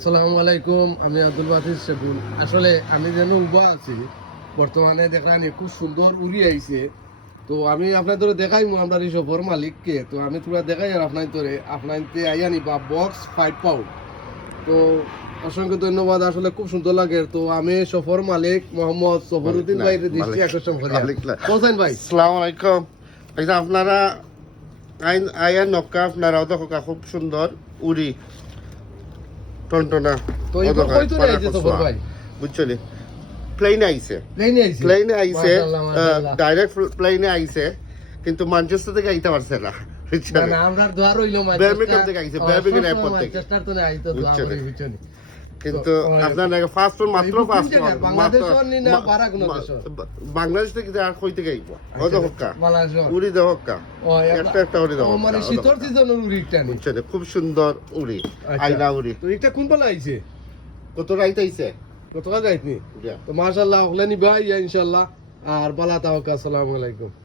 আসসালামু আলাইকুম, আমি আব্দুল বাসির শেখুল। আসলে আমি যেন উবা আছি বর্তমানে দেখলাম খুব সুন্দর উড়ি আইছে। তো আমি আপনাদের দেখাইমু আমরা এই সফর মালিককে। তো আমি তোরা দেখাই আর আপনাইতে আইয়া নিবা বক্স 5 পাউন্ড। তো অসংখ্য ধন্যবাদ, আসলে খুব সুন্দর লাগে। তো আমি সফর মালিক মোহাম্মদ সফরউদ্দিন ভাইয়ের দৃষ্টি আকর্ষণ করি। কোথায় ভাই? আসসালামু আলাইকুম। এই যে আপনারা আয়ার নক্কা আপনারাও দেখো খুব সুন্দর উড়ি টনটনা। তো এই কই তো আইছে সফর ভাই? বুঝছনি প্লেনে আইছে, প্লেনে আইছে মাশাআল্লাহ, ডাইরেক্ট প্লেনে আইছে, কিন্তু ম্যানচেস্টার থেকে আইতে পারছে না। না না, আমরা দোয়া রইলো বার্মিংহাম থেকে আইছে, বার্মিংহাম এয়ারপোর্ট থেকে। ম্যানচেস্টার তো আইতো দোয়া করি বুঝছনি। কিন্তু আপনার পাসপোর্ট মাত্র বাংলাদেশ থেকে আর কই থেকে আইবো হক্কা উড়ি দে হক্কা একটা উড়ি দাও মানে শীতর সিজনের উড়িটা নি বুঝছেন, খুব সুন্দর উড়ি, আইনা উড়ি। তো এটা কোন বেলা আইছে? কত রাইত আইছে, কত রাত আইছে? তো মাশাআল্লাহ ওগলা নিবা ইনশাআল্লাহ। আর বালা তাওকা। আসসালামু আলাইকুম।